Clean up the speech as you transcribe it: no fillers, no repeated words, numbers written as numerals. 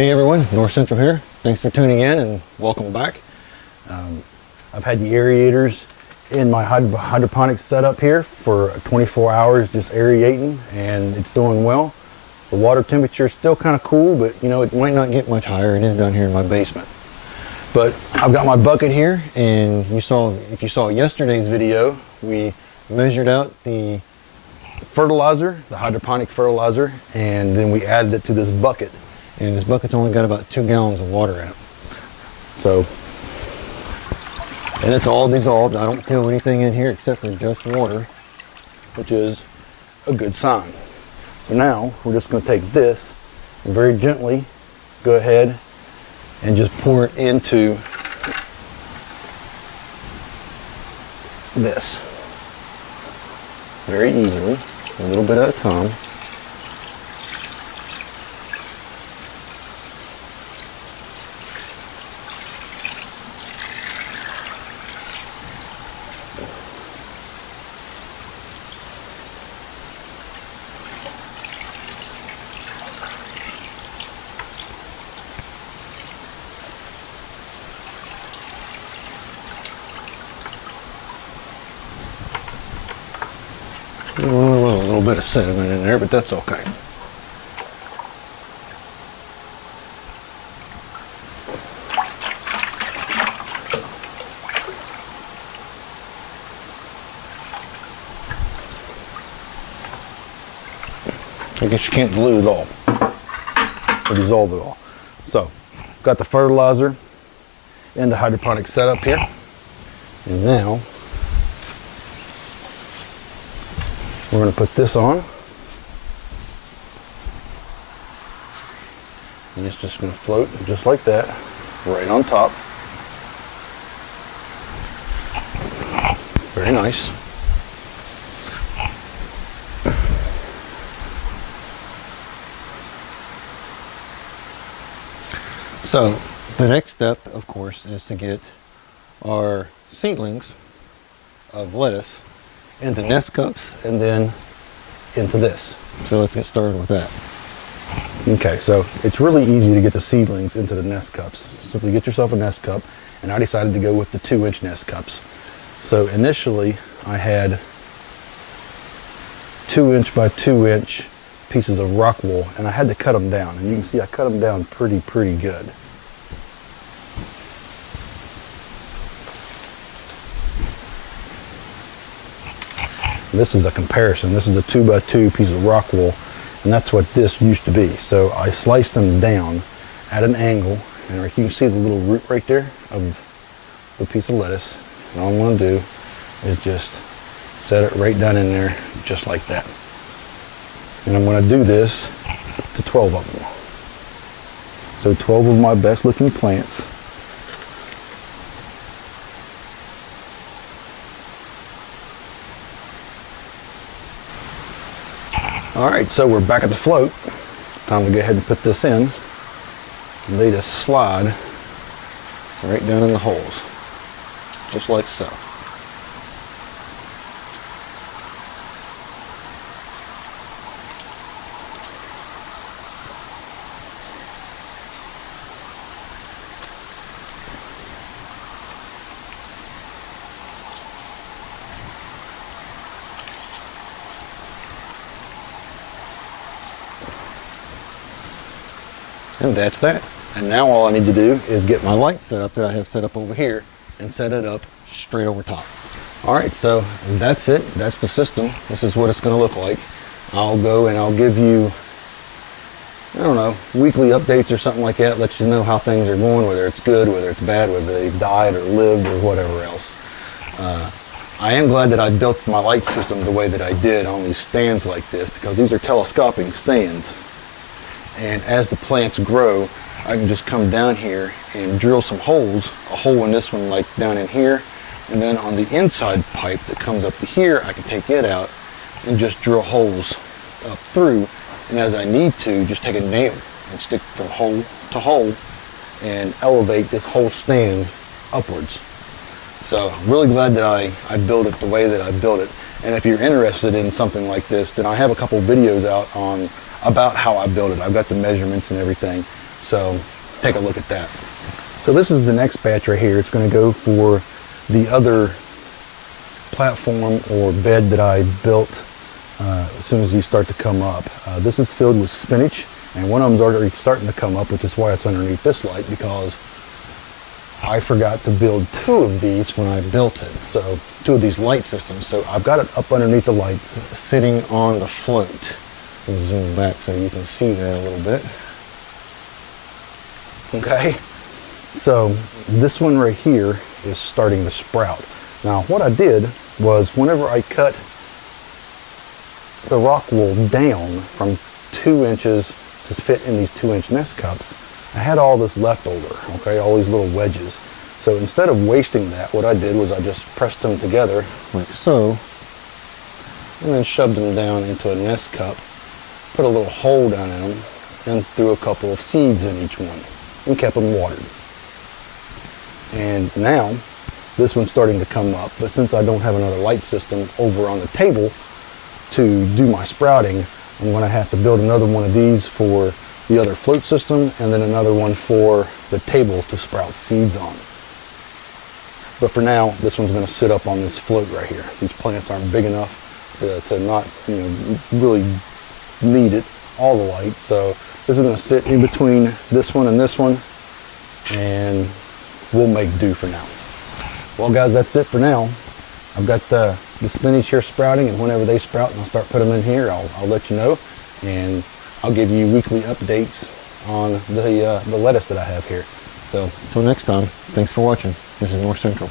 Hey everyone, North Central here. Thanks for tuning in and welcome back. I've had the aerators in my hydroponic setup here for 24 hours just aerating, and it's doing well. The water temperature is still kind of cool, but you know, it might not get much higher. It is down here in my basement. But I've got my bucket here, and if you saw yesterday's video, we measured out the fertilizer, the hydroponic fertilizer, and then we added it to this bucket. And this bucket's only got about 2 gallons of water in it. So, and it's all dissolved. I don't feel anything in here except for just water, which is a good sign. So now we're just going to take this and very gently go ahead and just pour it into this. Very easily, a little bit at a time. A little bit of sediment in there, but that's okay. I guess you can't dilute it all or dissolve it all. So, got the fertilizer and the hydroponic setup here, and now we're going to put this on, and it's just going to float just like that, right on top. Very nice. So the next step, of course, is to get our seedlings of lettuce into nest cups and then into this. So let's get started with that. Okay, so it's really easy to get the seedlings into the nest cups. Simply get yourself a nest cup, and I decided to go with the 2-inch nest cups. So initially I had 2-inch by 2-inch pieces of rock wool, and I had to cut them down, and you can see I cut them down pretty good. This is a comparison. This is a 2x2 piece of rock wool, and that's what this used to be. So I sliced them down at an angle, and you can see the little root right there of the piece of lettuce. And all I'm going to do is just set it right down in there, just like that. And I'm going to do this to 12 of them. So 12 of my best looking plants. Alright, so we're back at the float. Time to go ahead and put this in. And they just slide right down in the holes, just like so. And that's that. And now all I need to do is get my light set up that I have set up over here and set it up straight over top. Alright, so that's it. That's the system. This is what it's going to look like. I'll go and I'll give you, I don't know, weekly updates or something like that, let you know how things are going, whether it's good, whether it's bad, whether they've died or lived or whatever else. I am glad that I built my light system the way that I did on these stands like this, because these are telescoping stands. And as the plants grow, I can just come down here and drill some holes, a hole in this one like down in here, and then on the inside pipe that comes up to here, I can take it out and just drill holes up through, and as I need to, just take a nail and stick from hole to hole and elevate this whole stand upwards. So I'm really glad that I built it the way that I built it. And if you're interested in something like this, then I have a couple videos out on about how I built it. I've got the measurements and everything. So take a look at that. So this is the next batch right here. It's going to go for the other platform or bed that I built as soon as these start to come up. This is filled with spinach, and one of them's already starting to come up, which is why it's underneath this light, because I forgot to build 2 of these when I built it. So 2 of these light systems. So I've got it up underneath the lights, sitting on the float. I'll zoom back so you can see that a little bit. Okay, so this one right here is starting to sprout. Now what I did was, whenever I cut the rock wool down from 2 inches to fit in these 2-inch nest cups, I had all this left over, okay, all these little wedges. So instead of wasting that, what I did was I just pressed them together like so, and then shoved them down into a nest cup, put a little hole down in them, and threw a couple of seeds in each one, and kept them watered. And now this one's starting to come up, but since I don't have another light system over on the table to do my sprouting, I'm going to have to build another one of these for the other float system, and then another one for the table to sprout seeds on. But for now, this one's going to sit up on this float right here. These plants aren't big enough to not, really need it, all the light. So this is going to sit in between this one and this one, and we'll make do for now. Well guys, that's it for now. I've got the spinach here sprouting, and whenever they sprout and I'll start putting them in here, I'll let you know, and I'll give you weekly updates on the lettuce that I have here. So until next time, thanks for watching. This is North Central.